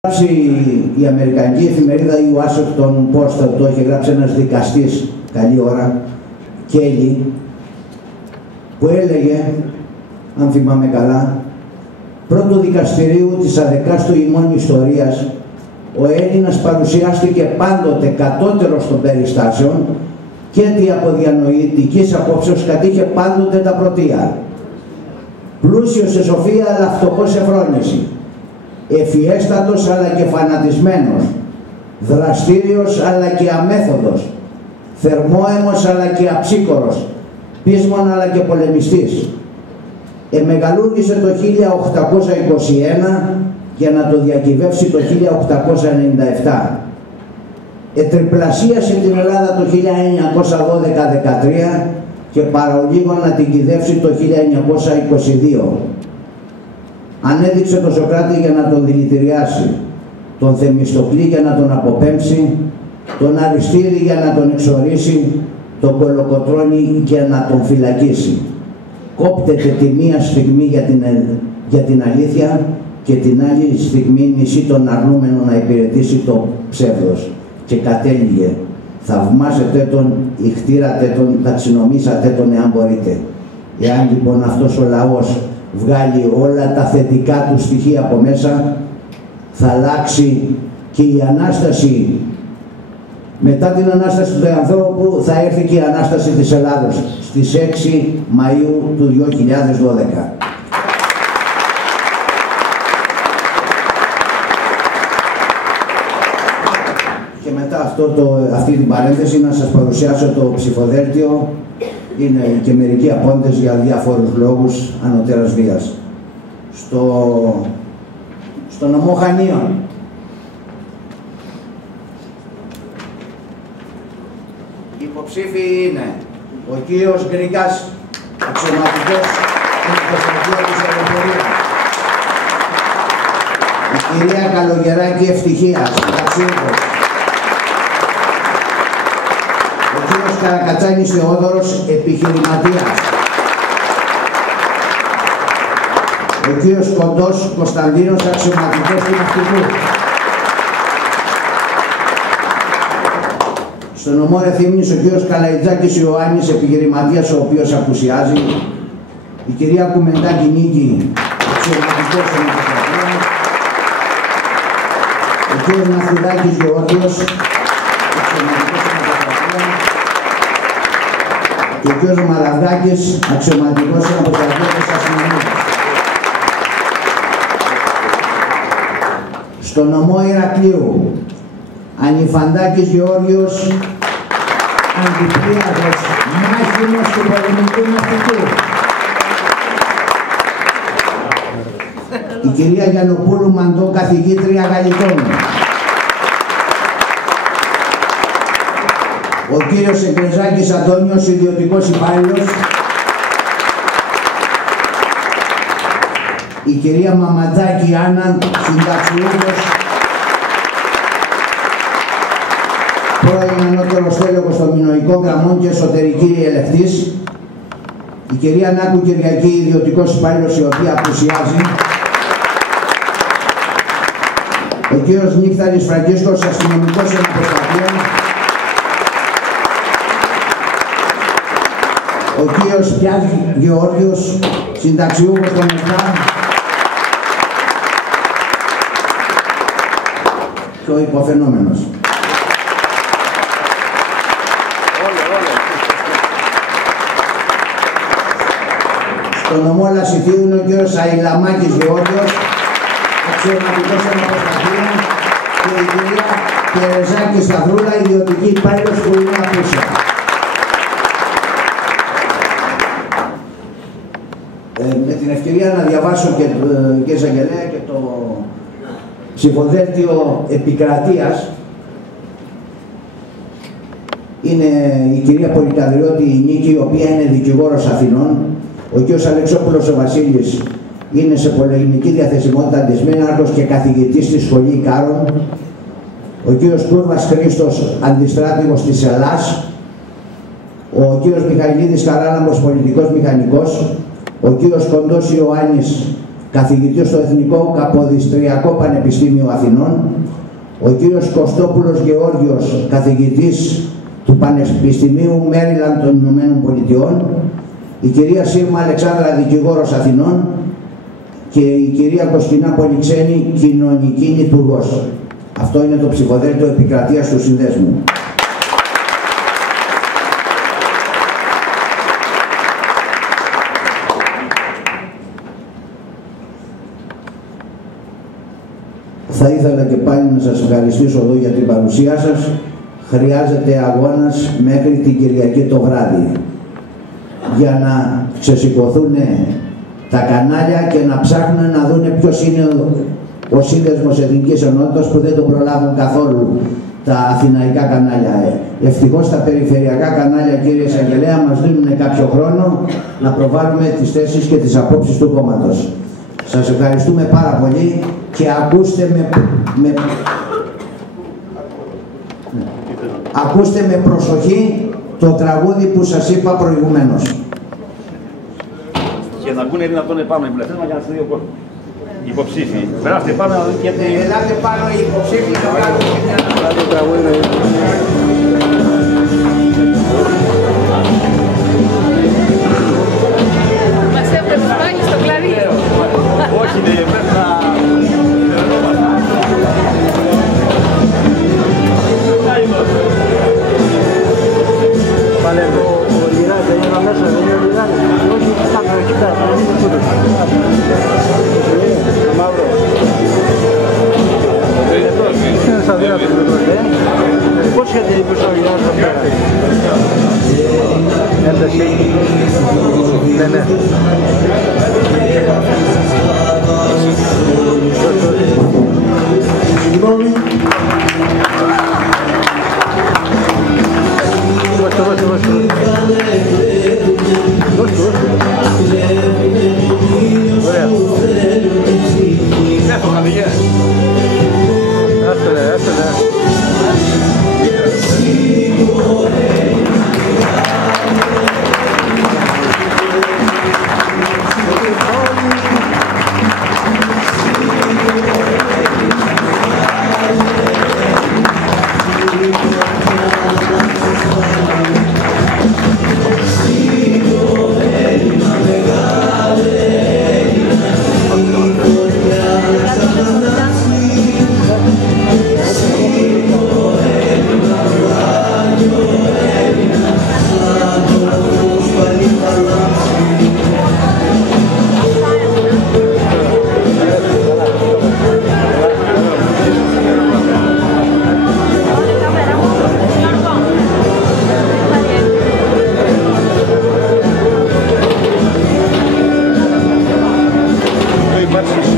Η αμερικανική εφημερίδα η Washington Post, το είχε γράψει ένας δικαστής, καλή ώρα, Κέλλη, που έλεγε, αν θυμάμαι καλά, πρώτο δικαστηρίου της 11ου ημών ιστορίας, ο Έλληνας παρουσιάστηκε πάντοτε κατώτερος των περιστάσεων και τι από διανοητικής απόψεως κατήχε πάντοτε τα πρωτεία. Πλούσιος σε σοφία αλλά φτωχός σε φρόνηση. Ευφιέστατος αλλά και φανατισμένος, δραστήριος αλλά και αμέθοδος, θερμόαιμος αλλά και αψύκορος, πείσμον αλλά και πολεμιστής. Εμεγαλούργησε το 1821 για να το διακυβεύσει το 1897. Ετριπλασίασε την Ελλάδα το 1912-13 και παρολίγο να την κυδεύσει το 1922. Ανέδειξε τον Σωκράτη για να τον δηλητηριάσει, τον Θεμιστοκλή για να τον αποπέμψει, τον Αριστίδη για να τον εξορίσει, τον Κολοκοτρώνη για να τον φυλακίσει. Κόπτεται τη μία στιγμή για την αλήθεια και την άλλη στιγμή μισεί τον αρνούμενο να υπηρετήσει το ψεύδος. Και κατέληγε, θαυμάζετε τον, ηχτήρατε τον, ταξινομήσατε τον εάν μπορείτε. Εάν λοιπόν αυτός ο λαός βγάλει όλα τα θετικά του στοιχεία από μέσα, θα αλλάξει και η Ανάσταση. Μετά την Ανάσταση του ανθρώπου θα έρθει και η Ανάσταση της Ελλάδος στις 6 Μαΐου του 2012. Και μετά αυτή την παρένθεση να σας παρουσιάσω το ψηφοδέλτιο. Είναι και μερικοί απόντες για διάφορους λόγους ανωτέρας βίας. Στο νομό Χανίων. Οι υποψήφοι είναι ο κύριος Γκριγκάς, αξιωματικός στην Υποστρατεία της Ελευθερίας. Η κυρία Καλογεράκη Ευτυχία, συνταξιούχος. Ο κύριος Καρακατσάνης Θεόδωρος, επιχειρηματίας. Ο κύριος Κοντός Κωνσταντίνος, αξιωματικός του Ναυτικού. Στο νομό Ρεθύμνης ο κύριος Καλαϊτζάκης Ιωάννης, επιχειρηματίας, ο οποίος απουσιάζει. Η κυρία Κουμεντάκη Νίκη, αξιωματικός του Ναυτικού. Ο κύριος Ναυτιδάκης Γεώργιος, αξιωματικός του Ναυτικού. Και ο κύριος Μαραβδάκης, αξιωματικός του Αποστρατείας Αστυνομίας. Στο νομό Ηρακλείου, Ανιφαντάκης Γεώργιος, αντιπρίαδρος, μάχημος του πολεμικού ναυτικού. Η κυρία Γιαννοπούλου Μαντώ, καθηγήτρια Γαλλικών. Ο κύριος Εγκρεζάκης Αντώνιος, ιδιωτικός υπάλληλος. Η κυρία Μαμαντζάκη Άννα, συνταξιούχος, πρώην ανώτερος τέλεχος των μηνοϊκών γραμμών και εσωτερική ελεκτής. Η κυρία Νάκου Κυριακή, ιδιωτικός υπάλληλος, η οποία απουσιάζει. Ο κύριος Νύχθαρης Φραγκίσκος, αστυνομικός εν αποστασία. Ο κύριος Πιάζ Γεώργιος, συνταξιούχος των ΕΚΑ. Και ο υποφαινόμενος. Στο νομό Λασιθίου είναι ο κύριος Αηλαμάκης Γεώργιος, αξιωματικός εν αποστασία, και η κυρία Κερεζάκη Σταυρούλα, ιδιωτική υπάλληλος που είναι απούσα. Με την ευκαιρία να διαβάσω και κύριε Εισαγγελέα και το ψηφοδέλτιο επικρατείας. Είναι η κυρία Πολυκαδριώτη η Νίκη, η οποία είναι δικηγόρος Αθηνών. Ο κ. Αλεξόπουλος ο Βασίλης είναι σε πολεμική διαθεσιμότητα αντισμέναρχος και καθηγητής στη Σχολή Κάρων. Ο κ. Κούρβας Χρήστος, αντιστράτηγος της Ελλάς. Ο κ. Μιχαηλίδης Καράλαμπος, πολιτικός μηχανικός. Ο κ. Κοντός Ιωάννης, καθηγητή στο Εθνικό Καποδιστριακό Πανεπιστήμιο Αθηνών, ο κύριος Κωστόπουλος Γεώργιος, καθηγητής του Πανεπιστημίου Μέριλαντ των Ηνωμένων Πολιτειών, η κυρία Σύρμα Αλεξάνδρα, δικηγόρος Αθηνών, και η κυρία Κωστινά Πολυξένη, κοινωνική λειτουργός. Αυτό είναι το ψηφοδέλτιο επικρατείας του Συνδέσμου. Θα ήθελα και πάλι να σας ευχαριστήσω εδώ για την παρουσία σας. Χρειάζεται αγώνας μέχρι την Κυριακή το βράδυ για να ξεσηκωθούν τα κανάλια και να ψάχνουν να δουν ποιος είναι ο Σύνδεσμος Εθνικής Ενότητας, που δεν τον προλάβουν καθόλου τα αθηναϊκά κανάλια. Ευτυχώς τα περιφερειακά κανάλια, κύριε Εισαγγελέα, μας δίνουν κάποιο χρόνο να προβάλλουμε τις θέσεις και τις απόψεις του κόμματος. Σας ευχαριστούμε πάρα πολύ και ακούστε με προσοχή το τραγούδι που σας είπα προηγουμένως. Και να μπουν δυνατόν επάνω οι βουλευτές για να στείλει ο κόσμος. Οι υποψήφοι. Περάστε πάνω γιατί... Ελάτε πάνω οι υποψήφοι να βγάλουν το τραγούδι. Μας έπρεπε πάλι στο κλαρί. Όχι, δεν πρέπει να... Παλεύω, ο Λιράς είναι ένα μέσα, δεν είναι ο Λιράς. Όχι, κάτω, κοιτά, δεν είναι τούτο. Μαύρο. Είναι στα δύο του τότε. Πώς γιατί είπες ο Λιράς εδώ πέρα. Ένταση. Ναι, ναι. Υπάρξει